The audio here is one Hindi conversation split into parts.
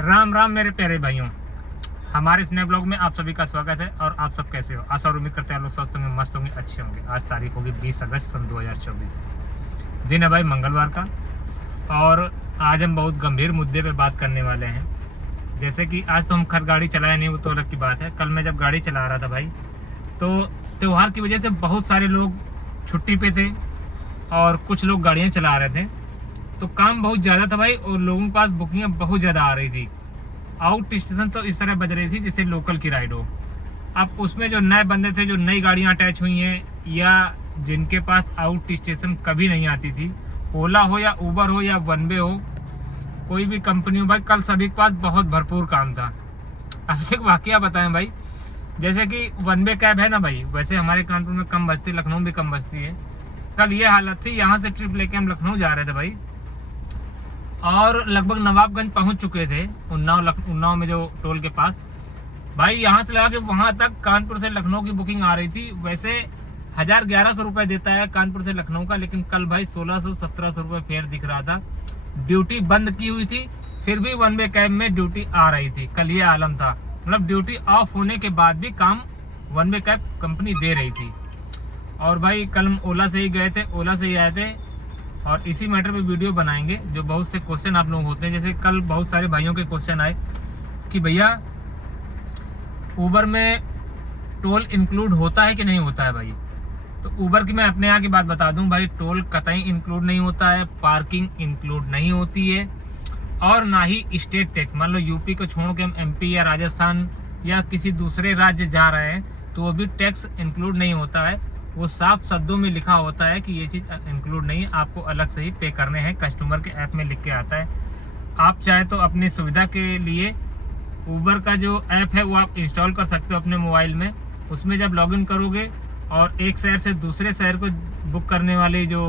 राम राम मेरे प्यारे भाइयों, हमारे स्नैप ब्लॉग में आप सभी का स्वागत है। और आप सब कैसे हो? आशा और उम्मीद करते हैं आप लोग स्वस्थ होंगे, मस्त होंगे, अच्छे होंगे। आज तारीख होगी 20 अगस्त सन 2024, दिन है भाई मंगलवार का। और आज हम बहुत गंभीर मुद्दे पे बात करने वाले हैं। जैसे कि आज तो हम खैर गाड़ी चलाए नहीं, वो तो अलग की बात है। कल मैं जब गाड़ी चला रहा था भाई, तो त्यौहार की वजह से बहुत सारे लोग छुट्टी पे थे और कुछ लोग गाड़ियाँ चला रहे थे, तो काम बहुत ज़्यादा था भाई। और लोगों के पास बुकिंगें बहुत ज़्यादा आ रही थी। आउट स्टेशन तो इस तरह बज रही थी जैसे लोकल की राइड हो। अब उसमें जो नए बंदे थे, जो नई गाड़ियां अटैच हुई हैं या जिनके पास आउट स्टेशन कभी नहीं आती थी, ओला हो या उबर हो या वन वे हो, कोई भी कंपनी हो भाई, कल सभी के पास बहुत भरपूर काम था। अब एक वाकया बताएं भाई, जैसे कि वन वे कैब है ना भाई, वैसे हमारे कानपुर में कम बस्ती, लखनऊ भी कम बस्ती है। कल ये हालत थी, यहाँ से ट्रिप लेके हम लखनऊ जा रहे थे भाई, और लगभग नवाबगंज पहुंच चुके थे, उन्नाव में जो टोल के पास। भाई यहाँ से लगा कि वहां तक कानपुर से लखनऊ की बुकिंग आ रही थी। वैसे 1100 रुपये देता है कानपुर से लखनऊ का, लेकिन कल भाई 1600-1700 रुपये फेयर दिख रहा था। ड्यूटी बंद की हुई थी, फिर भी वन वे कैब में ड्यूटी आ रही थी। कल ये आलम था, मतलब ड्यूटी ऑफ होने के बाद भी काम वन वे कैब कंपनी दे रही थी। और भाई कल हम ओला से ही गए थे, ओला से ही आए थे, और इसी मैटर पे वीडियो बनाएंगे। जो बहुत से क्वेश्चन आप लोग होते हैं, जैसे कल बहुत सारे भाइयों के क्वेश्चन आए कि भैया उबर में टोल इंक्लूड होता है कि नहीं होता है भाई। तो उबर की मैं अपने यहाँ की बात बता दूं भाई, टोल कतई इंक्लूड नहीं होता है, पार्किंग इंक्लूड नहीं होती है, और ना ही स्टेट टैक्स। मान लो यूपी को छोड़ के हम एमपी या राजस्थान या किसी दूसरे राज्य जा रहे हैं, तो वो भी टैक्स इंक्लूड नहीं होता है। वो साफ शब्दों में लिखा होता है कि ये चीज़ इंक्लूड नहीं है, आपको अलग से ही पे करने हैं। कस्टमर के ऐप में लिख के आता है। आप चाहे तो अपनी सुविधा के लिए उबर का जो ऐप है वो आप इंस्टॉल कर सकते हो अपने मोबाइल में। उसमें जब लॉगिन करोगे और एक शहर से दूसरे शहर को बुक करने वाली जो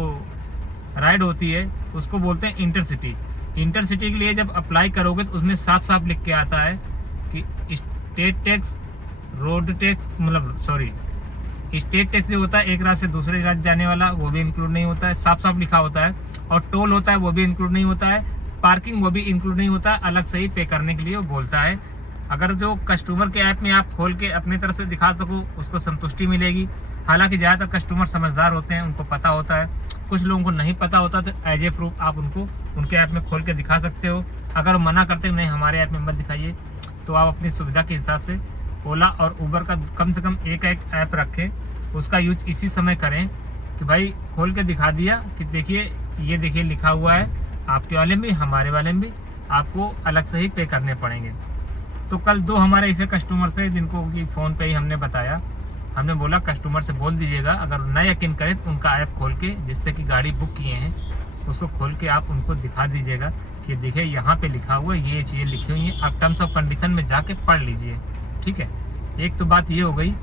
राइड होती है उसको बोलते हैं इंटरसिटी। इंटरसिटी के लिए जब अप्लाई करोगे तो उसमें साफ साफ लिख के आता है कि स्टेट टैक्स, रोड टैक्स, मतलब सॉरी, स्टेट टैक्स जो होता है एक राज्य से दूसरे राज्य जाने वाला, वो भी इंक्लूड नहीं होता है, साफ साफ लिखा होता है। और टोल होता है वो भी इंक्लूड नहीं होता है, पार्किंग वो भी इंक्लूड नहीं होता है, अलग से ही पे करने के लिए वो बोलता है। अगर जो कस्टमर के ऐप में आप खोल के अपनी तरफ से दिखा सको, उसको संतुष्टि मिलेगी। हालांकि ज़्यादातर कस्टमर समझदार होते हैं, उनको पता होता है। कुछ लोगों को नहीं पता होता, तो एज ए प्रूफ आप उनको उनके ऐप में खोल के दिखा सकते हो। अगर वो मना करते हैं नहीं हमारे ऐप में मत दिखाइए, तो आप अपनी सुविधा के हिसाब से ओला और उबर का कम से कम एक ऐप रखें, उसका यूज इसी समय करें कि भाई खोल के दिखा दिया कि देखिए, ये देखिए लिखा हुआ है, आपके वाले में भी हमारे वाले में भी आपको अलग से ही पे करने पड़ेंगे। तो कल दो हमारे ऐसे कस्टमर थे जिनको कि फ़ोन पे ही हमने बताया, हमने बोला कस्टमर से बोल दीजिएगा, अगर न यकीन करें तो उनका ऐप खोल के, जिससे कि गाड़ी बुक किए हैं, उसको खोल के आप उनको दिखा दीजिएगा कि देखिए यहाँ पे लिखा हुआ है, ये चीज़ें लिखी हुई हैं, आप टर्म्स ऑफ कंडीशन में जाके पढ़ लीजिए। ठीक है, एक तो बात ये हो गई।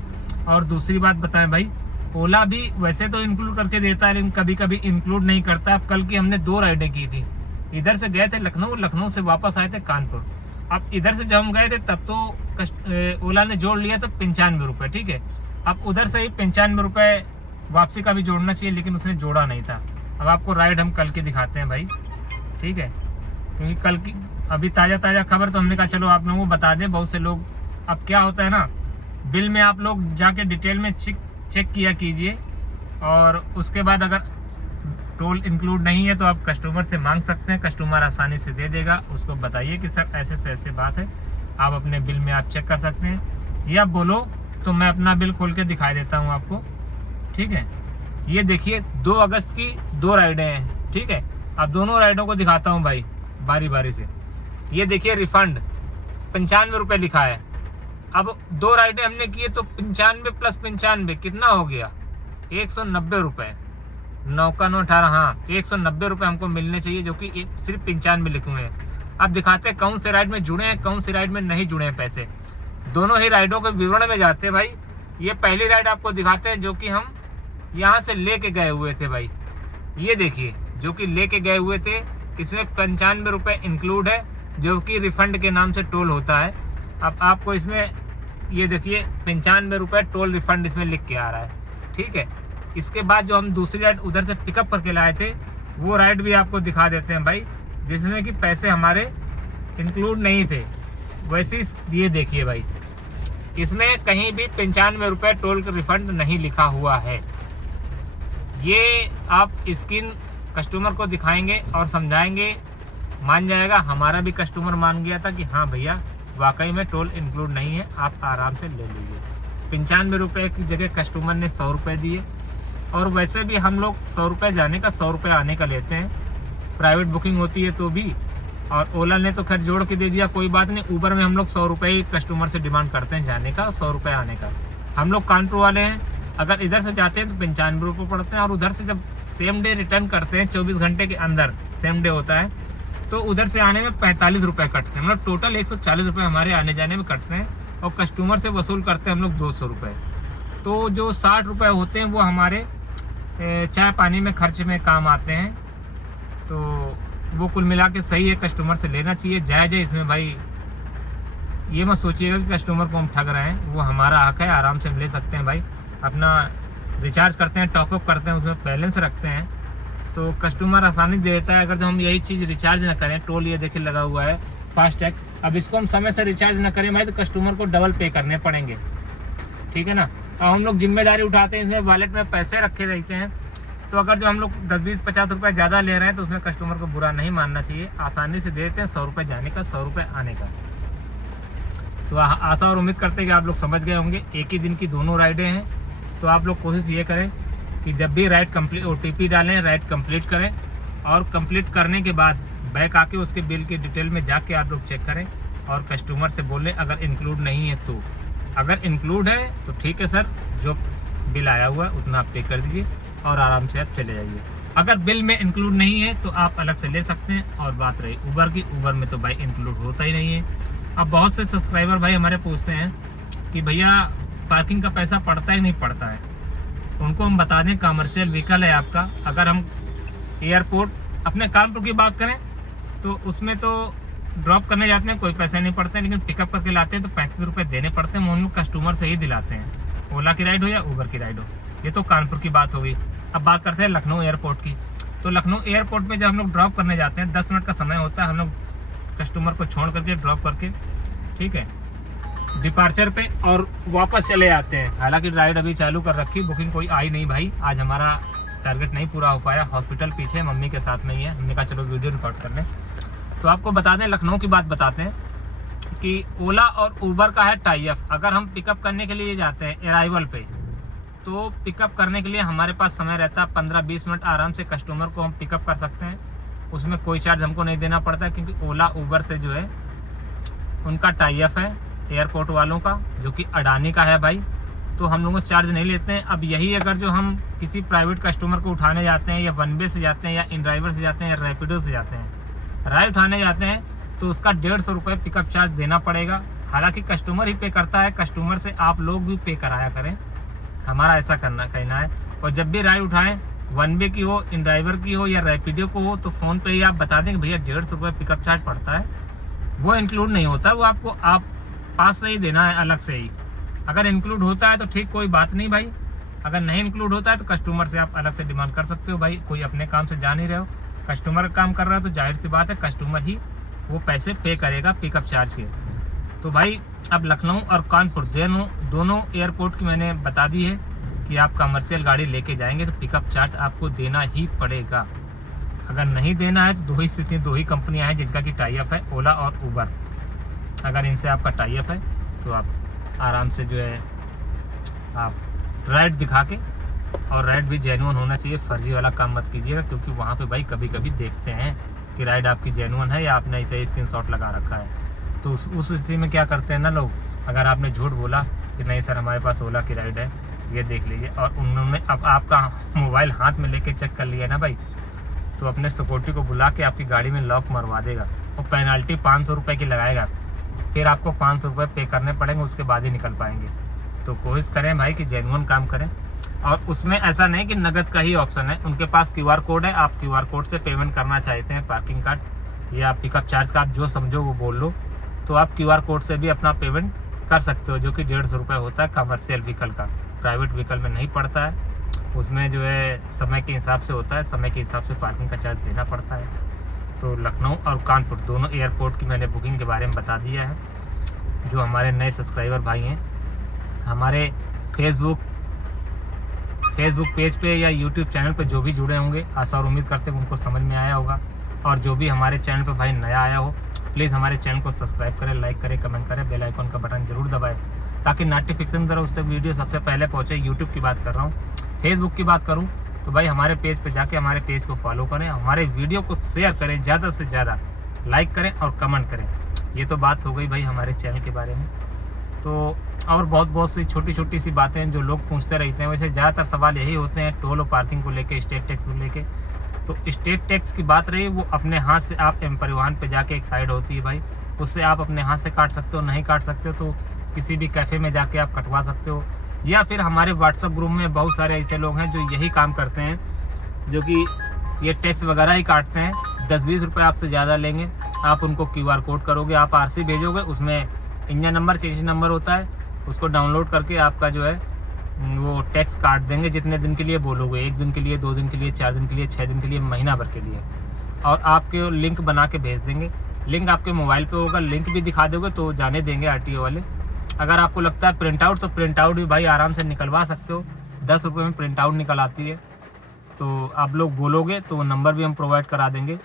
और दूसरी बात बताएं भाई, ओला भी वैसे तो इंक्लूड करके देता है, लेकिन कभी कभी इंक्लूड नहीं करता। अब कल की हमने 2 राइडें की थी, इधर से गए थे लखनऊ, लखनऊ से वापस आए थे कानपुर। अब इधर से जब हम गए थे तब तो ओला ने जोड़ लिया था 95 रुपये, ठीक है। अब उधर से ही 95 रुपये वापसी का भी जोड़ना चाहिए, लेकिन उसने जोड़ा नहीं था। अब आपको राइड हम कल की दिखाते हैं भाई, ठीक है, क्योंकि कल की अभी ताज़ा खबर, तो हमने कहा चलो आप लोगों को बता दें। बहुत से लोग, अब क्या होता है ना, बिल में आप लोग जाके डिटेल में चेक किया कीजिए, और उसके बाद अगर टोल इंक्लूड नहीं है तो आप कस्टमर से मांग सकते हैं, कस्टमर आसानी से दे देगा। उसको बताइए कि सर ऐसे से ऐसे बात है, आप अपने बिल में आप चेक कर सकते हैं, या बोलो तो मैं अपना बिल खोल के दिखा देता हूँ आपको। ठीक है, ये देखिए 2 अगस्त की 2 राइडें हैं, ठीक है। अब दोनों राइडों को दिखाता हूँ भाई बारी बारी से। ये देखिए रिफंड 95 रुपये लिखा है। अब 2 राइडें हमने किए तो 95 + 95 कितना हो गया? 190 रुपये। 9 का 9 18, हाँ 190 रुपये हमको मिलने चाहिए, जो कि सिर्फ 95 लिखे हुए हैं। अब दिखाते हैं कौन से राइड में जुड़े हैं, कौन सी राइड में नहीं जुड़े हैं पैसे। दोनों ही राइडों के विवरण में जाते हैं भाई। ये पहली राइड आपको दिखाते हैं जो कि हम यहाँ से लेके गए हुए थे भाई। ये देखिए जो कि लेके गए हुए थे, इसमें 95 रुपये इंक्लूड है, जो कि रिफंड के नाम से टोल होता है। अब आपको इसमें ये देखिए 95 रुपये टोल रिफंड इसमें लिख के आ रहा है, ठीक है। इसके बाद जो हम दूसरी राइड उधर से पिकअप करके लाए थे, वो राइड भी आपको दिखा देते हैं भाई, जिसमें कि पैसे हमारे इंक्लूड नहीं थे। वैसे ये देखिए भाई, इसमें कहीं भी 95 रुपये टोल रिफंड नहीं लिखा हुआ है। ये आप स्क्रीन कस्टमर को दिखाएंगे और समझाएंगे, मान जाएगा। हमारा भी कस्टमर मान गया था कि हाँ भैया वाकई में टोल इंक्लूड नहीं है, आप आराम से ले लीजिए। 95 रुपये की जगह कस्टमर ने 100 रुपये दिए। और वैसे भी हम लोग 100 रुपये जाने का 100 रुपये आने का लेते हैं, प्राइवेट बुकिंग होती है तो भी। और ओला ने तो खैर जोड़ के दे दिया, कोई बात नहीं। ऊबर में हम लोग 100 रुपये ही कस्टमर से डिमांड करते हैं जाने का, 100 रुपये आने का। हम लोग कानपुर वाले हैं, अगर इधर से जाते हैं तो 95 रुपये पड़ते हैं, और उधर से जब सेम डे रिटर्न करते हैं 24 घंटे के अंदर सेम डे होता है, तो उधर से आने में 45 रुपये कटते हैं। मतलब टोटल 140 रुपये हमारे आने जाने में कटते हैं, और कस्टमर से वसूल करते हैं हम लोग 200 रुपये। तो जो 60 रुपये होते हैं वो हमारे चाय पानी में खर्च में काम आते हैं। तो वो कुल मिला के सही है, कस्टमर से लेना चाहिए, जायज़ है। इसमें भाई ये मत सोचिएगा कि कस्टमर को हम ठग रहे हैं, वो हमारा हक है, आराम से हम ले सकते हैं भाई। अपना रिचार्ज करते हैं, टॉपअप करते हैं, उसमें बैलेंस रखते हैं, तो कस्टमर आसानी देता है। अगर जो हम यही चीज़ रिचार्ज ना करें, टोल ये देखिए लगा हुआ है फास्टैग, अब इसको हम समय से रिचार्ज ना करें भाई तो कस्टमर को डबल पे करने पड़ेंगे, ठीक है ना। और हम लोग जिम्मेदारी उठाते हैं, इसमें वॉलेट में पैसे रखे रहते हैं, तो अगर जो हम लोग 10, 20, 50 रुपये ज़्यादा ले रहे हैं तो उसमें कस्टमर को बुरा नहीं मानना चाहिए। आसानी से देते हैं, 100 रुपये जाने का 100 रुपये आने का। तो आशा और उम्मीद करते हैं कि आप लोग समझ गए होंगे। एक ही दिन की दोनों राइडें हैं, तो आप लोग कोशिश ये करें कि जब भी राइड कंप्लीट OTP डालें, राइड कंप्लीट करें, और कंप्लीट करने के बाद बैक आके उसके बिल की डिटेल में जाके आप लोग चेक करें और कस्टमर से बोलें अगर इंक्लूड नहीं है तो। अगर इंक्लूड है तो ठीक है सर, जो बिल आया हुआ है उतना आप पे कर दीजिए और आराम से आप चले जाइए। अगर बिल में इंक्लूड नहीं है तो आप अलग से ले सकते हैं। और बात रही ऊबर की, ऊबर में तो भाई इंक्लूड होता ही नहीं है। अब बहुत से सब्सक्राइबर भाई हमारे पूछते हैं कि भैया पार्किंग का पैसा पड़ता ही नहीं पड़ता है। उनको हम बता दें कमर्शियल व्हीकल है आपका। अगर हम एयरपोर्ट अपने कानपुर की बात करें तो उसमें तो ड्रॉप करने जाते हैं कोई पैसे नहीं पड़ते हैं, लेकिन पिकअप करके लाते हैं तो 35 रुपये देने पड़ते हैं। हम लोग कस्टमर से ही दिलाते हैं, ओला की राइड हो या ऊबर की राइड हो। ये तो कानपुर की बात हो गई। अब बात करते हैं लखनऊ एयरपोर्ट की। तो लखनऊ एयरपोर्ट में जब हम लोग ड्रॉप करने जाते हैं 10 मिनट का समय होता है, हम लोग कस्टमर को छोड़ करके ड्रॉप करके, ठीक है, डिपार्चर पे और वापस चले आते हैं। हालांकि राइड अभी चालू कर रखी, बुकिंग कोई आई नहीं भाई। आज हमारा टारगेट नहीं पूरा हो पाया, हॉस्पिटल पीछे मम्मी के साथ में ही है, हमने कहा चलो वीडियो रिकॉर्ड कर लें। तो आपको बता दें, लखनऊ की बात बताते हैं कि ओला और ऊबर का है टाई अप। अगर हम पिकअप करने के लिए जाते हैं अराइवल पे, तो पिकअप करने के लिए हमारे पास समय रहता है 15-20 मिनट, आराम से कस्टमर को हम पिकअप कर सकते हैं। उसमें कोई चार्ज हमको नहीं देना पड़ता, क्योंकि ओला ऊबर से जो है उनका टाई अप है एयरपोर्ट वालों का, जो कि अडानी का है भाई। तो हम लोग चार्ज नहीं लेते हैं। अब यही अगर जो हम किसी प्राइवेट कस्टमर को उठाने जाते हैं, या वन वे से जाते हैं, या इन ड्राइवर से जाते हैं, या रैपिडो से जाते हैं, राइड उठाने जाते हैं, तो उसका 150 रुपये पिकअप चार्ज देना पड़ेगा। हालांकि कस्टमर ही पे करता है, कस्टमर से आप लोग भी पे कराया करें, हमारा ऐसा कहना है। और जब भी राइड उठाएं, वन वे की हो, इन ड्राइवर की हो, या रैपिडो को हो, तो फ़ोन पे ही आप बता दें कि भैया 150 रुपये पिकअप चार्ज पड़ता है। वो इंक्लूड नहीं होता, वो आपको आप पास से ही देना है अलग से ही। अगर इंक्लूड होता है तो ठीक, कोई बात नहीं भाई। अगर नहीं इंक्लूड होता है तो कस्टमर से आप अलग से डिमांड कर सकते हो भाई। कोई अपने काम से जा नहीं रहे हो, कस्टमर का काम कर रहा है, तो जाहिर सी बात है कस्टमर ही वो पैसे पे करेगा पिकअप चार्ज के। तो भाई अब लखनऊ और कानपुर दोनों एयरपोर्ट की मैंने बता दी है कि आप कमर्शियल गाड़ी लेके जाएंगे तो पिकअप चार्ज आपको देना ही पड़ेगा। अगर नहीं देना है तो दो ही कंपनियां हैं जिनका कि टाई अप है, ओला और ऊबर। अगर इनसे आपका टाई अप है तो आप आराम से जो है आप राइड दिखा के, और राइड भी जेन्युइन होना चाहिए, फर्जी वाला काम मत कीजिएगा, क्योंकि वहाँ पे भाई कभी कभी देखते हैं कि राइड आपकी जेन्युइन है या आपने ऐसे ही स्क्रीनशॉट लगा रखा है। तो उस स्थिति में क्या करते हैं ना लोग, अगर आपने झूठ बोला कि नहीं सर हमारे पास ओला की राइड है, ये देख लीजिए, और उन्होंने अब आपका मोबाइल हाथ में लेके चेक कर लिया ना भाई, तो अपने सिक्योरिटी को बुला के आपकी गाड़ी में लॉक मरवा देगा और पेनल्टी 500 रुपये की लगाएगा। फिर आपको 500 रुपये पे करने पड़ेंगे, उसके बाद ही निकल पाएंगे। तो कोशिश करें भाई कि जेन्युइन काम करें। और उसमें ऐसा नहीं कि नगद का ही ऑप्शन है, उनके पास QR कोड है, आप QR कोड से पेमेंट करना चाहते हैं, पार्किंग कार्ड या पिकअप चार्ज का आप जो समझो वो बोल लो, तो आप QR कोड से भी अपना पेमेंट कर सकते हो, जो कि 150 रुपये होता है कमर्शियल व्हीकल का। प्राइवेट व्हीकल में नहीं पड़ता है, उसमें जो है समय के हिसाब से होता है, समय के हिसाब से पार्किंग का चार्ज देना पड़ता है। तो लखनऊ और कानपुर दोनों एयरपोर्ट की मैंने बुकिंग के बारे में बता दिया है। जो हमारे नए सब्सक्राइबर भाई हैं, हमारे फेसबुक पेज पे या यूट्यूब चैनल पे जो भी जुड़े होंगे, आशा और उम्मीद करते हैं उनको समझ में आया होगा। और जो भी हमारे चैनल पे भाई नया आया हो, प्लीज़ हमारे चैनल को सब्सक्राइब करें, लाइक करें, कमेंट करें, बेल आइकन का बटन जरूर दबाएं ताकि नोटिफिकेशन द्वारा उससे वीडियो सबसे पहले पहुँचे। यूट्यूब की बात कर रहा हूँ। फेसबुक की बात करूँ तो भाई हमारे पेज पे जाके हमारे पेज को फॉलो करें, हमारे वीडियो को शेयर करें, ज़्यादा से ज़्यादा लाइक करें और कमेंट करें। ये तो बात हो गई भाई हमारे चैनल के बारे में। तो और बहुत सी छोटी सी बातें हैं जो लोग पूछते रहते हैं। वैसे ज़्यादातर सवाल यही होते हैं टोल और पार्किंग को लेके, स्टेट टैक्स को लेके। तो स्टेट टैक्स की बात रही, वो अपने हाथ से आप एम परिवहन पे जाके एक साइड होती है भाई, उससे आप अपने हाथ से काट सकते हो। नहीं काट सकते हो तो किसी भी कैफ़े में जाके आप कटवा सकते हो, या फिर हमारे व्हाट्सएप ग्रुप में बहुत सारे ऐसे लोग हैं जो यही काम करते हैं, जो कि ये टैक्स वगैरह ही काटते हैं। 10-20 रुपये आपसे ज़्यादा लेंगे। आप उनको QR कोड करोगे, आप RC भेजोगे, उसमें इंजन नंबर, चेसिस नंबर होता है, उसको डाउनलोड करके आपका जो है वो टैक्स काट देंगे जितने दिन के लिए बोलोगे। 1 दिन के लिए, 2 दिन के लिए, 4 दिन के लिए, 6 दिन के लिए, महीना भर के लिए। और आपके लिंक बना के भेज देंगे। लिंक आपके मोबाइल पे होगा, लिंक भी दिखा दोगे तो जाने देंगे RTO वाले। अगर आपको लगता है प्रिंट आउट, तो प्रिंट आउट भी भाई आराम से निकलवा सकते हो। 10 रुपये में प्रिंट आउट निकल आती है। तो आप लोग बोलोगे तो वो नंबर भी हम प्रोवाइड करा देंगे।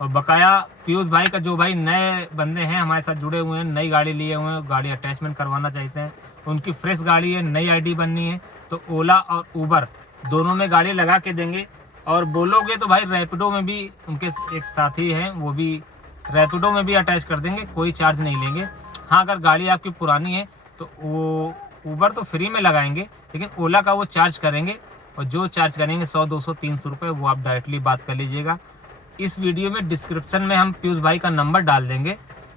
और बकाया पीयूष भाई का, जो भाई नए बंदे हैं हमारे साथ जुड़े हुए हैं, नई गाड़ी लिए हुए हैं, गाड़ी अटैचमेंट करवाना चाहते हैं, उनकी फ्रेश गाड़ी है, नई ID बननी है, तो ओला और ऊबर दोनों में गाड़ी लगा के देंगे। और बोलोगे तो भाई रैपिडो में भी, उनके एक साथी हैं वो भी रैपिडो में भी अटैच कर देंगे, कोई चार्ज नहीं लेंगे। हाँ, अगर गाड़ी आपकी पुरानी है तो वो ऊबर तो फ्री में लगाएंगे, लेकिन ओला का वो चार्ज करेंगे। और जो चार्ज करेंगे 100, 200, 300 रुपये, वो आप डायरेक्टली बात कर लीजिएगा। इस वीडियो में डिस्क्रिप्शन में हम पीयूष भाई का नंबर डाल देंगे,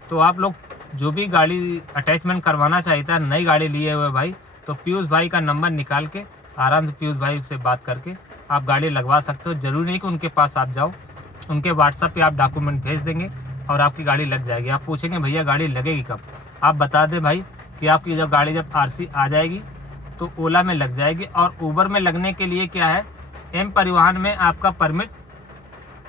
तो आप लोग जो भी गाड़ी अटैचमेंट करवाना चाहता है, नई गाड़ी लिए हुए भाई, तो पीयूष भाई का नंबर निकाल के आराम से पीयूष भाई से बात करके आप गाड़ी लगवा सकते हो। ज़रूरी नहीं कि उनके पास आप जाओ, उनके व्हाट्सएप पे आप डॉक्यूमेंट भेज देंगे और आपकी गाड़ी लग जाएगी। आप पूछेंगे भैया गाड़ी लगेगी कब, आप बता दें भाई कि आपकी जब RC आ जाएगी तो ओला में लग जाएगी। और ऊबर में लगने के लिए क्या है, एम परिवहन में आपका परमिट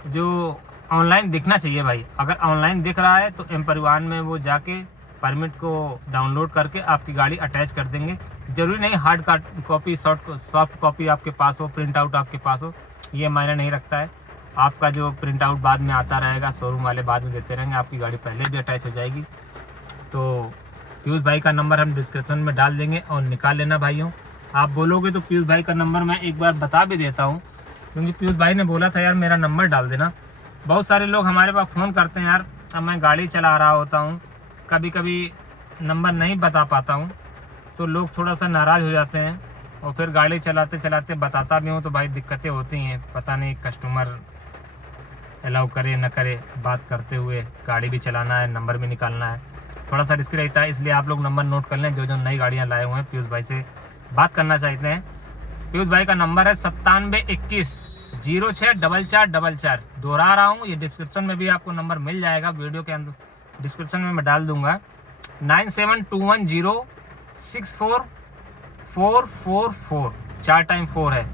जो ऑनलाइन दिखना चाहिए भाई। अगर ऑनलाइन दिख रहा है तो एम परिवहन में वो जाके परमिट को डाउनलोड करके आपकी गाड़ी अटैच कर देंगे। ज़रूरी नहीं हार्ड कॉपी, सॉफ्ट कॉपी आपके पास हो, प्रिंट आउट आपके पास हो, ये मायने नहीं रखता है। आपका जो प्रिंट आउट बाद में आता रहेगा, शोरूम वाले बाद में देते रहेंगे, आपकी गाड़ी पहले भी अटैच हो जाएगी। तो पीयूष भाई का नंबर हम डिस्क्रिप्शन में डाल देंगे और निकाल लेना भाइयों। आप बोलोगे तो पीयूष भाई का नंबर मैं एक बार बता भी देता हूँ, क्योंकि पीयूष भाई ने बोला था यार मेरा नंबर डाल देना। बहुत सारे लोग हमारे पास फ़ोन करते हैं, यार अब मैं गाड़ी चला रहा होता हूँ, कभी कभी नंबर नहीं बता पाता हूँ, तो लोग थोड़ा सा नाराज़ हो जाते हैं। और फिर गाड़ी चलाते चलाते बताता भी हूँ तो भाई दिक्कतें होती हैं। पता नहीं कस्टमर अलाउ करे न करे, बात करते हुए गाड़ी भी चलाना है, नंबर भी निकालना है, थोड़ा सा रिस्क रहता है। इसलिए आप लोग नंबर नोट कर लें, जो नई गाड़ियाँ लाए हुए हैं, पीयूष भाई से बात करना चाहते हैं। पीयूष भाई का नंबर है 9721064444। दोहरा रहा हूँ, ये डिस्क्रिप्शन में भी आपको नंबर मिल जाएगा, वीडियो के अंदर डिस्क्रिप्शन में मैं डाल दूंगा। 9721064444, 4 टाइम 4 है।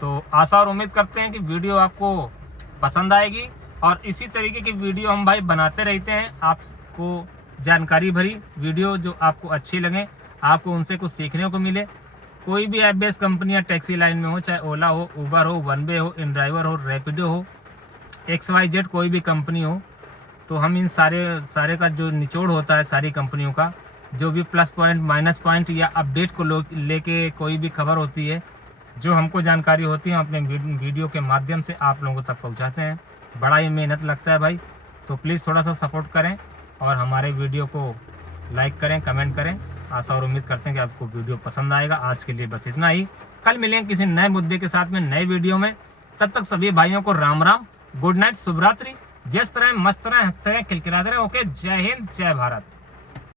तो आशा और उम्मीद करते हैं कि वीडियो आपको पसंद आएगी और इसी तरीके की वीडियो हम भाई बनाते रहते हैं। आपको जानकारी भरी वीडियो जो आपको अच्छी लगे, आपको उनसे कुछ सीखने को मिले। कोई भी ऐप बेस्ड कंपनी या टैक्सी लाइन में हो, चाहे ओला हो, ऊबर हो, वन वे हो, इनड्राइवर हो, रैपिडो हो, XYZ कोई भी कंपनी हो, तो हम इन सारे का जो निचोड़ होता है सारी कंपनियों का, जो भी प्लस पॉइंट, माइनस पॉइंट या अपडेट को लेके कोई भी खबर होती है, जो हमको जानकारी होती है, हम अपने वीडियो के माध्यम से आप लोगों तक पहुंचाते हैं। बड़ा ही मेहनत लगता है भाई, तो प्लीज़ थोड़ा सा सपोर्ट करें और हमारे वीडियो को लाइक करें, कमेंट करें। आशा और उम्मीद करते हैं कि आपको वीडियो पसंद आएगा। आज के लिए बस इतना ही, कल मिलेंगे किसी नए मुद्दे के साथ में, नए वीडियो में। तब तक सभी भाइयों को राम राम, गुड नाइट, शुभ रात्रि। व्यस्त रहें, मस्त रहें, हंसते रहें, खिलखिलाते रहें। ओके, जय हिंद, जय भारत।